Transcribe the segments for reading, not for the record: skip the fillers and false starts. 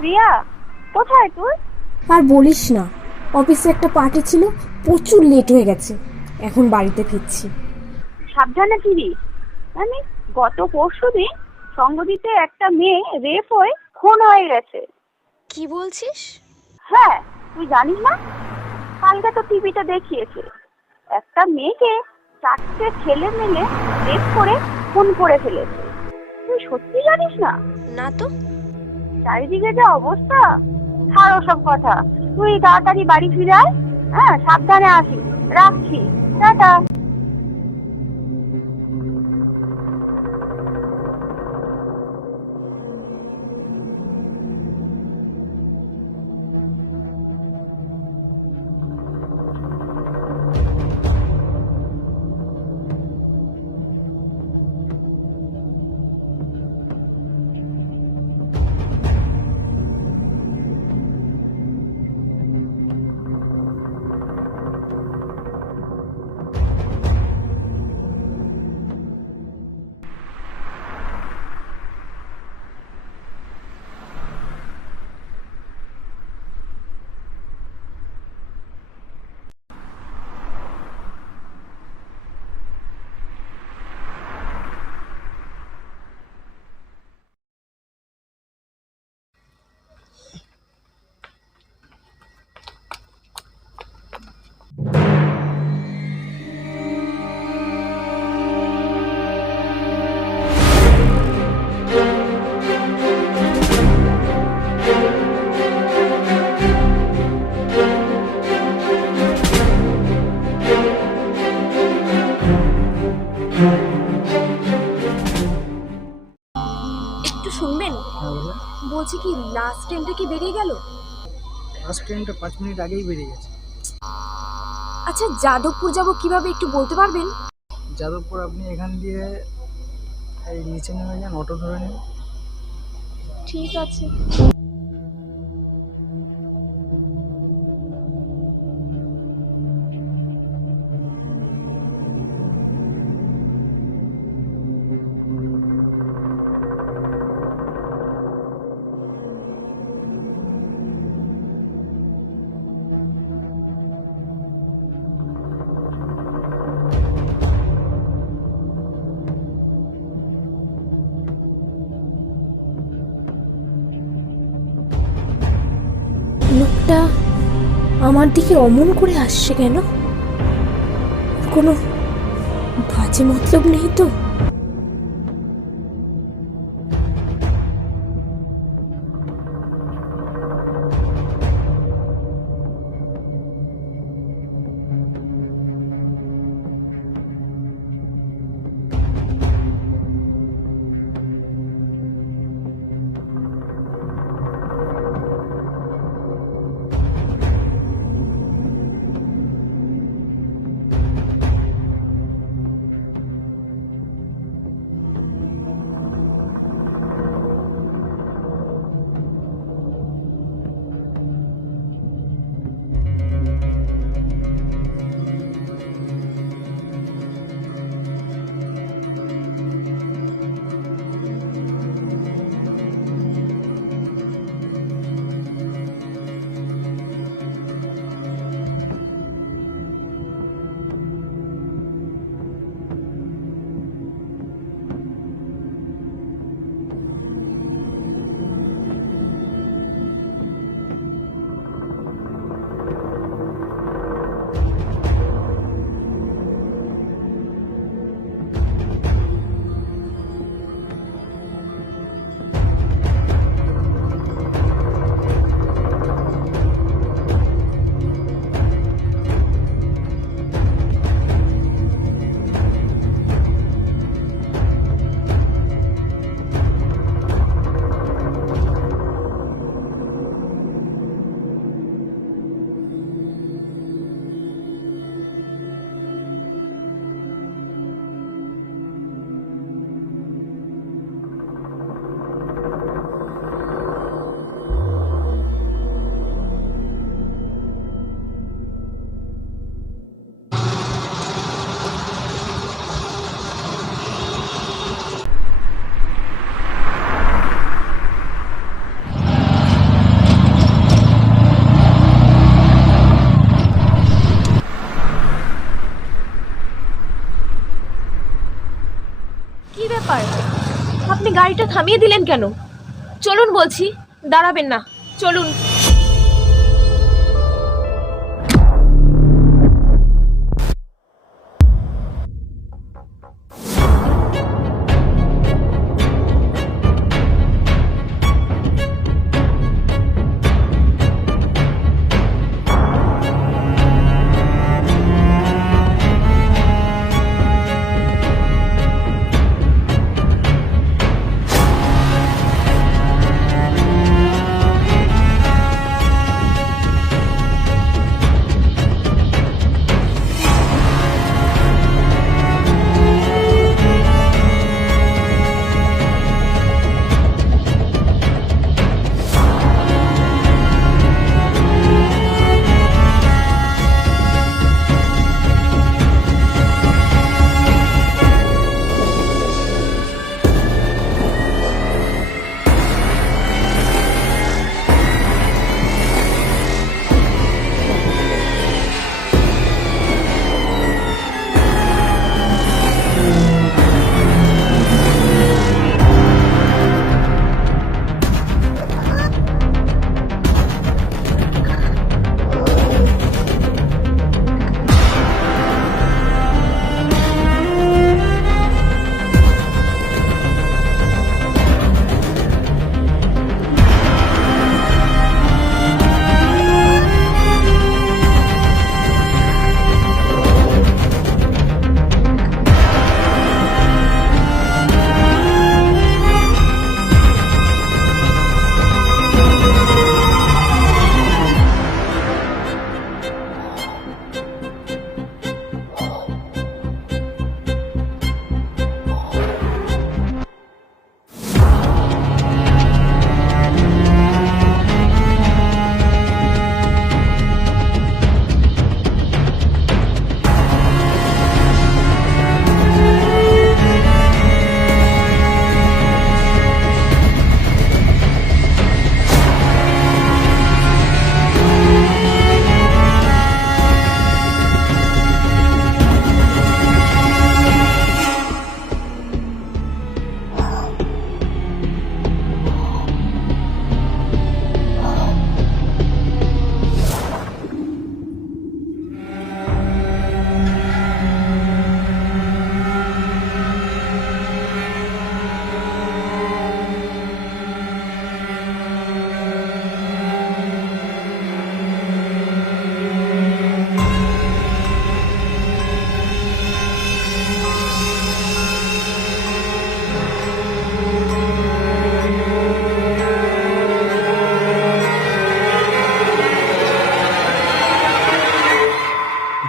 প্রিয়া, কোথায় তুই? আর বলিস না, অফিসে একটা পার্টি ছিল, প্রচুর লেট হয়ে গেছে, এখন বাড়িতে ফিরছি। সাবধানে ফিরিস। মানে গত পরশুদিন সঙ্গদিতে একটা মেয়ে রেপ হয়ে খুন হয়ে গেছে। কি বলছিস? হ্যাঁ, তুই জানিস না? কালকে তো টিভিতে দেখিয়েছে একটা মেয়েকে 4টে ছেলে মিলে রেপ করে খুন করে ফেলেছে। তুই সত্যি জানিস না? না তো। চারিদিকে যে অবস্থা, ছাড় ওসব কথা। তুই তাড়াতাড়ি বাড়ি ফিরে আয়। হ্যাঁ, সাবধানে আসিস। রাখছি, টাটা। একটু শুনবেন? হ্যাঁ বলো। বলছি কি, লাস্ট ট্রেনটা কি বেরিয়ে গেল? ফার্স্ট ট্রেনটা 5 মিনিট আগেই বেরিয়ে গেছে। আচ্ছা, যাদবপুর যাব কিভাবে একটু বলতে পারবেন? যাদবপুর আপনি এখান দিয়ে এই নিচে নেমে যান, অটো ধরে নিন। ঠিক আছে। লোকটা আমার দিকে অমন করে আসছে কেন? কোনো বাজে মতলব নেই তো? গাড়িটা থামিয়ে দিলেন কেন? চলুন বলছি, দাঁড়াবেন না, চলুন।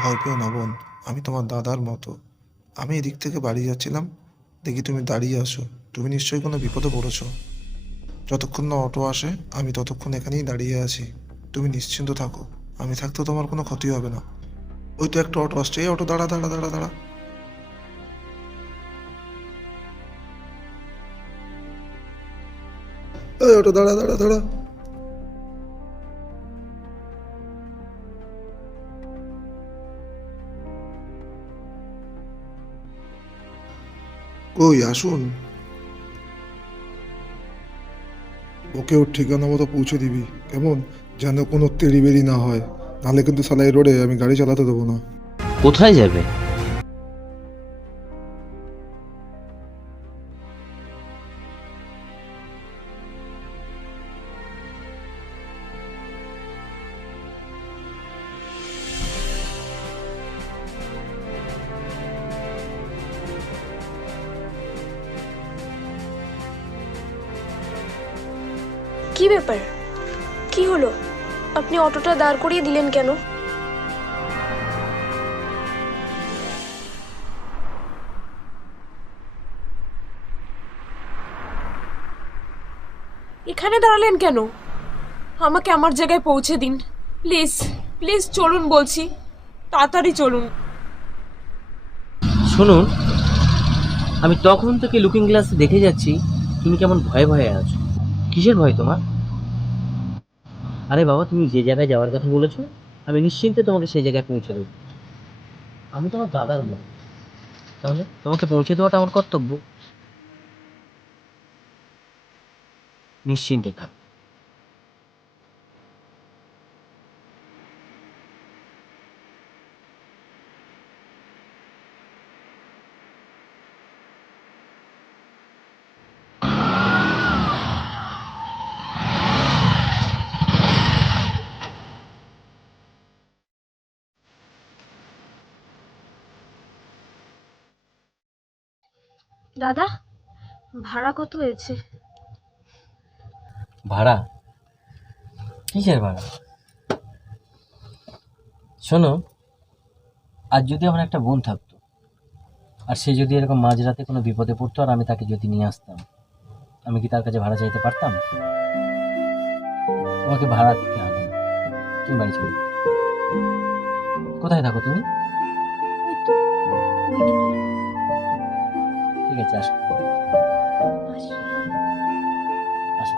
ভয় পেও না বোন, আমি তোমার দাদার মতো। আমি এদিক থেকে বাড়ি যাচ্ছিলাম, দেখি তুমি দাঁড়িয়ে আসো। তুমি নিশ্চয়ই কোনো বিপদে পড়েছো। যতক্ষণ না অটো আসে আমি ততক্ষণ এখানেই দাঁড়িয়ে আছি। তুমি নিশ্চিন্ত থাকো, আমি থাকতে তোমার কোনো ক্ষতি হবে না। ওই তো একটা অটো আসছে, এই অটো দাঁড়া দাঁড়া দাঁড়া দাঁড়া। এই অটো দাঁড়া দাঁড়া দাঁড়া। ওই আসুন, ওকে ওর ঠিকানা মতো পৌঁছে দিবি কেমন, যেন কোনো তেড়িবেড়ি না হয়, নাহলে কিন্তু সালা এই রোডে আমি গাড়ি চালাতে দেবো না। কোথায় যাবে? কি ব্যাপার? কি হলো? আপনি অটোটা দাঁড় করিয়ে দিলেন কেন? এখানে দাঁড়ালেন কেন? আমাকে আমার জায়গায় পৌঁছে দিন প্লিজ। প্লিজ চলুন বলছি, তাড়াতাড়ি চলুন। শুনুন, আমি তখন থেকে লুকিং গ্লাসে দেখে যাচ্ছি তুমি কেমন ভয়ে ভয়ে আছো। কিসের ভয় তোমার? আরে বাবা, তুমি যে জায়গায় যাওয়ার কথা বলেছো আমি নিশ্চিন্তে তোমাকে সেই জায়গায় পৌঁছে দেবো। আমি তোমার দাদার বোন, তাহলে তোমাকে পৌঁছে দেওয়াটা আমার কর্তব্য। নিশ্চিন্তে থাক। দাদা, ভাড়া কত হয়েছে? ভাড়া? কিসের ভাড়া? শোনো, আজ যদি আমার একটা বোন থাকতো, আর সে যদি এরকম মাঝরাতে কোনো বিপদে পড়তো আর আমি তাকে যদি নিয়ে আসতাম, আমি কি তার কাছে ভাড়া চাইতে পারতাম? তোমাকে ভাড়া দিতে হবে না, তুমি বাড়ি চলো। কোথায় থাকো তুমি? ওই তো, ওইদিকে। ঠিক আছে, আসো আসি। আসো।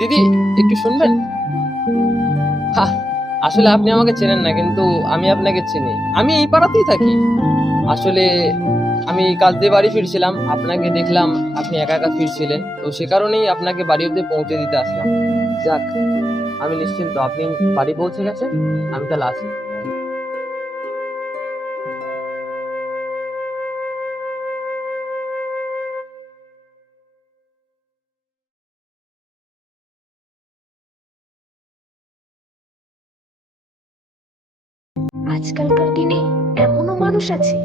দিদি, একটু শুনবেন? হা, আসলে আপনি আমাকে চেনেন না, কিন্তু আমি আপনাকে চিনি। আমি এই পাড়াতেই থাকি। আসলে আমি কাল দিয়ে বাড়ি ফিরছিলাম, আপনাকে দেখলাম আপনি একা একা ফিরছিলেন, তো সে কারণেই আপনাকে বাড়ি অব্দি পৌঁছে দিতে আসলাম। যাক, আমি নিশ্চিন্ত আপনি বাড়ি পৌঁছে গেছেন। আমি তাহলে আসি। আজকালকার দিনে এমনও মানুষ আছে।